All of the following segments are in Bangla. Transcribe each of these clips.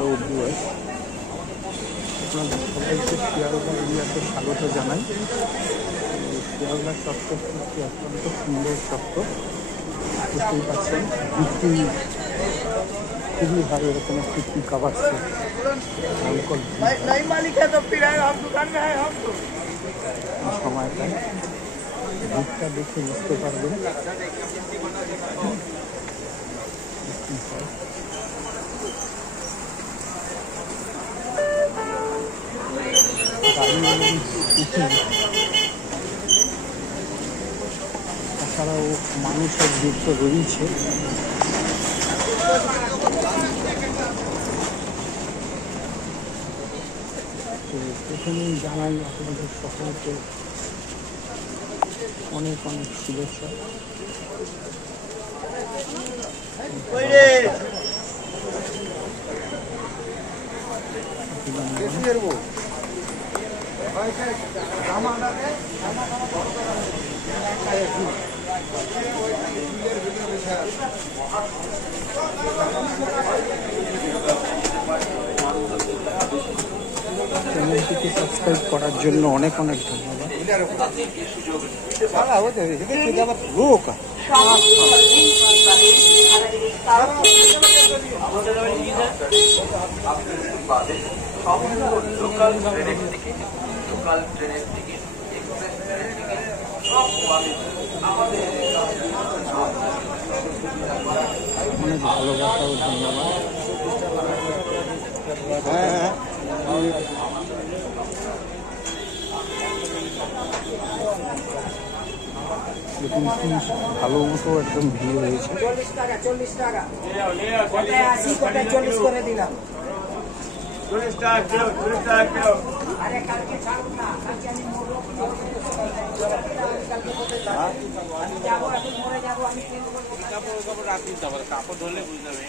হ্যালো ভিউয়ার্স, আপনাদের সবাইকে শিয়ালদা এরিয়াতে স্বাগত জানাই। শিয়ালদা চত্বরটি অত্যন্ত সুন্দর চত্বর, বুঝতেই পারছেন। বিক্রি খুবই ভালো, এরকম একটি টি কাভার সেট সময়টায় ভিড়টা দেখে বুঝতে পারবেন। তাছাড়াও মানুষের ভিড় তো রয়েছে। তো প্রথমেই জানাই আপনাদের সকলকে অনেক অনেক শুভেচ্ছা। চ্যানেলটিকে সাবস্ক্রাইব করার জন্য অনেক অনেক ধন্যবাদ। অনেক ভালোবাসা ও ধন্যবাদ। দেখুন কি ভালো মতো একদম ভিড় হয়েছে। 40 টাকা 40 টাকা, কোথায় 80 কোথায় 40 করে দিলাম। 40 টাকা কিলো, 40 টাকা কিলো। আরে কালকে ছাড়ব না, কালকে আমি মরব। কালকে কোথায় যাব? আমি যাব, আমি মরে যাব, আমি কাপড় রাখি তো, আবার কাপড় ধরলে বুঝতে হবে।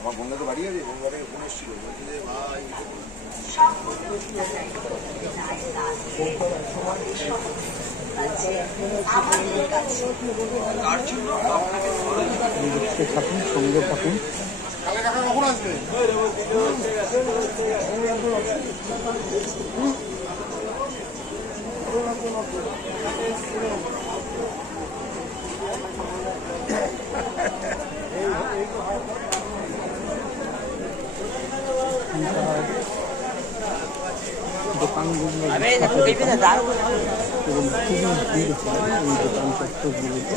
আমার বন্ধুকে বাড়ি আছে, বন্ধুকে ফোন এসেছিল, বলছে যে ভাই থাকুন, সঙ্গে থাকুন। কখন আসবে? দোকানগুলো এবং খুবই ভিড় হয় এই দোকান চত্বরগুলোতে।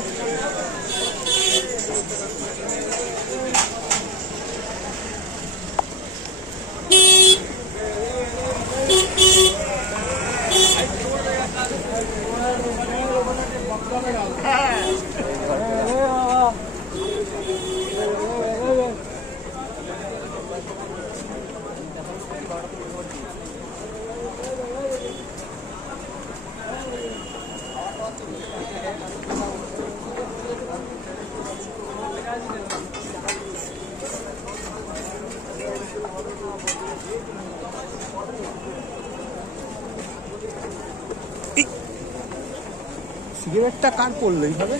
সিগারেটটা কার পড়লো এইভাবে?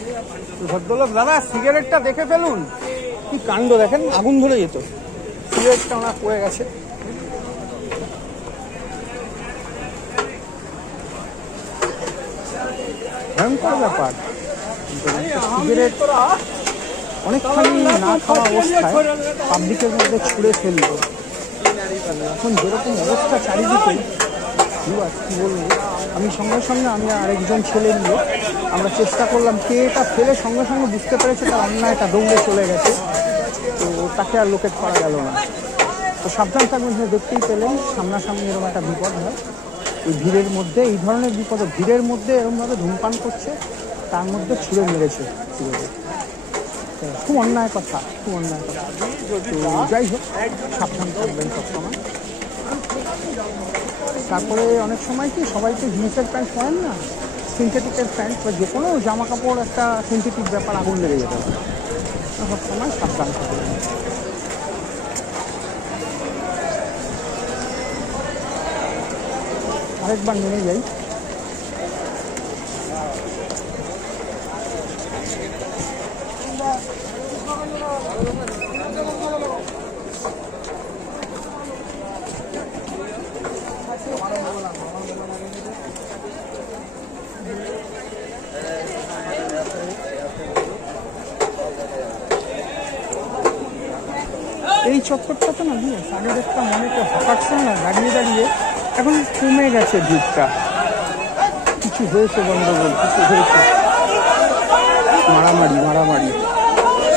ভদ্রলোক দাদা, সিগারেটটা দেখে ফেলুন। কি কাণ্ড দেখেন, আগুন ধরে যেত। সিগারেটটা ওনার পড়ে গেছে। ভয়ঙ্কর ব্যাপার। সিগারেট অনেকখানি না খাওয়া অবস্থায় পাবলিকের মধ্যে ছুঁড়ে ফেললো। এখন যেরকম অবস্থা চারিদিকে, কি বলবো, আমি সঙ্গে সঙ্গে আমি আরেকজন ছেলে নিয়ে আমরা চেষ্টা করলাম, কে এটা ফেলে সঙ্গে সঙ্গে বুঝতে পেরেছে তার অন্যায়টা, দৌড়ে চলে গেছে। তো তাকে আর লোকেট করা গেল না। তো সাবধান থাকবেন, দেখতেই পেলেন সামনাসামনি এরকম একটা বিপদ হয়। এই ভিড়ের মধ্যে, এই ধরনের বিপদ, ভিড়ের মধ্যে এরকমভাবে ধূমপান করছে, তার মধ্যে ছুঁড়ে মেরেছে সিগারেট। খুব অন্যায় কথা, খুব অন্যায় কথা। তো যাই হোক, সাবধান থাকবেন সবসময়। তারপরে অনেক সময় কি সবাই তো জিন্সের প্যান্ট পরেন না, সিনথেটিকের প্যান্ট বা যে কোনো জামা কাপড় একটা সিনথেটিক ব্যাপার, আগুন লেগে যেতে পারে। সবসময় সাবধান থাকবেন। আরেকবার নেমে যাই। এই চত্বরটাতে না দিয়ে আগের একটা মনেতে হঠাৎ না দাঁড়িয়ে দাঁড়িয়ে এখন কমে গেছে ভিড়টা। কিছু হয়েছে গন্ডগোল, কিছু হয়েছে মারামারি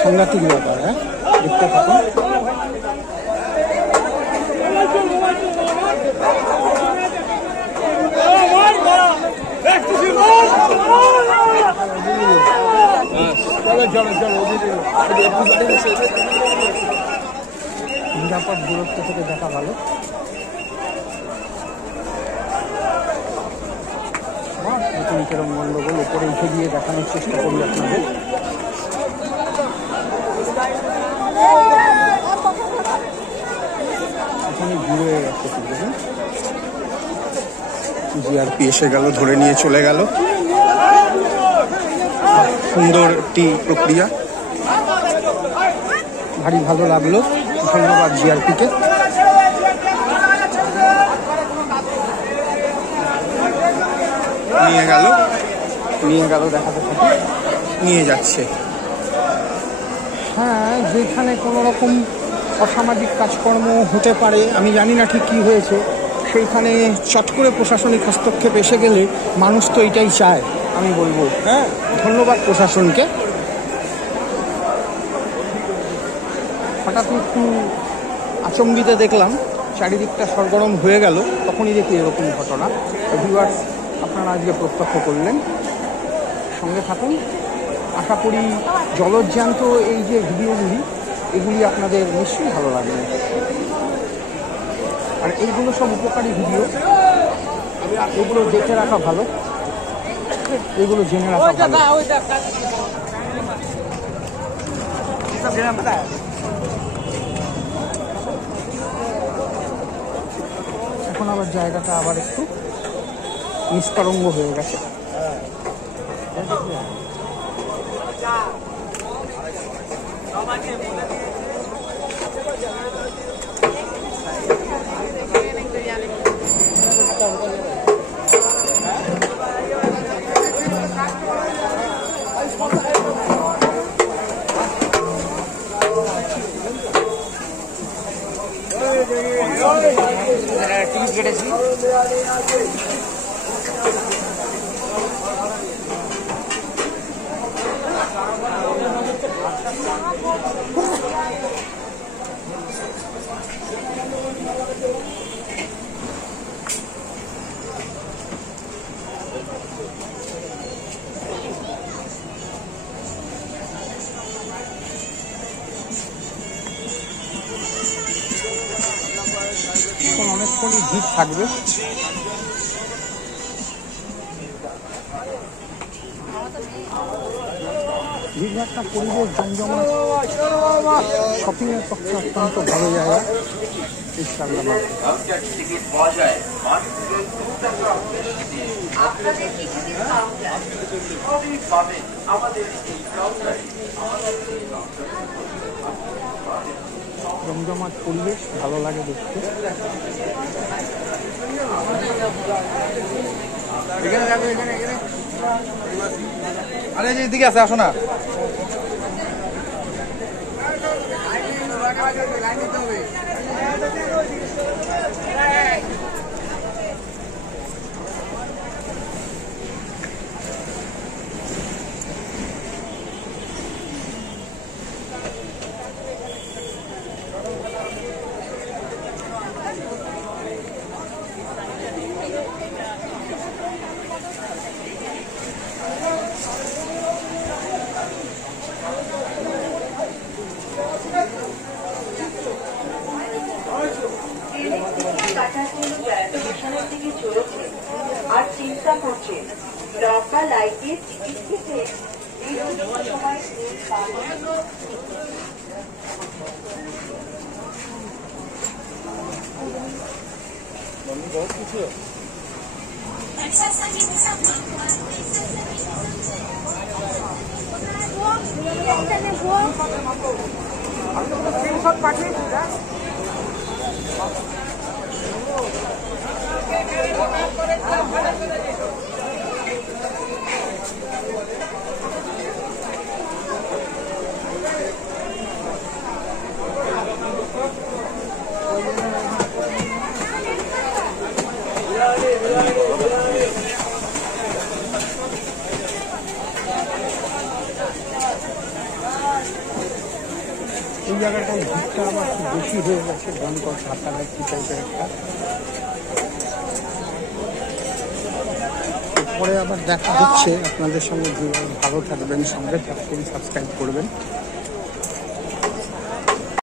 সাংঘাতিক ব্যাপার। হ্যাঁ, দেখতে থাকুন। নিরাপদ দূরত্ব থেকে দেখা ভালো। দেখুন কিরম গন্ডগোল, উপরে উঠে গিয়ে দেখানোর চেষ্টা করি আপনাদের। এখানে ঘুরে গেছে, দেখুন জিআরপি এসে গেল, ধরে নিয়ে চলে গেল। সুন্দর একটি প্রক্রিয়া, ভারী ভালো লাগলো। ধন্যবাদ জিআরপিকে। নিয়ে গেল দেখাতে থাকি, নিয়ে যাচ্ছে। হ্যাঁ, যেখানে কোনো রকম অসামাজিক কাজকর্ম হতে পারে, আমি জানি না ঠিক কী হয়েছে, সেইখানে চট করে প্রশাসনিক হস্তক্ষেপ এসে গেলে মানুষ তো এটাই চায়, আমি বলবো। হ্যাঁ, ধন্যবাদ প্রশাসনকে। হঠাৎ একটু আচম্বিতে দেখলাম চারিদিকটা সরগরম হয়ে গেল, তখনই দেখি এরকম ঘটনা। ভিউয়ার্স, আপনারা আজকে প্রত্যক্ষ করলেন, সঙ্গে থাকুন। আশা করি জলজ্যান্ত এই যে ভিডিওগুলি, এগুলি আপনাদের নিশ্চয়ই ভালো লাগবে। আর এইগুলো সব উপকারী ভিডিও, এগুলো দেখে রাখা ভালো, এগুলো জেনে রাখা ভালো। এখন আবার জায়গাটা আবার একটু নিষ্করঙ্গ হয়ে গেছে। টিকিট কেটেছি। অনেকক্ষণই ভিড় থাকবে। ভিড়ভাট্টা পরিবেশ, জমজমাট, শপিং এর পক্ষে অত্যন্ত ভালো জায়গা। জমজমাট পরিবেশ, ভালো লাগে দেখতে। আরে এদিকে আছে, আসো না। আর চিন্তা করছে লম্বা লাইটের টিকিট কেটে সময় बहुत कुछ है। জায়গাটায় ভিড়টা আবার খুব বেশি হয়ে গেছে, ভয়ঙ্কর হাতাহাতি টাইপের একটা। এরপরে আবার দেখা হচ্ছে আপনাদের সঙ্গে। ভালো থাকবেন, সঙ্গে থাকবেন, সাবস্ক্রাইব করবেন।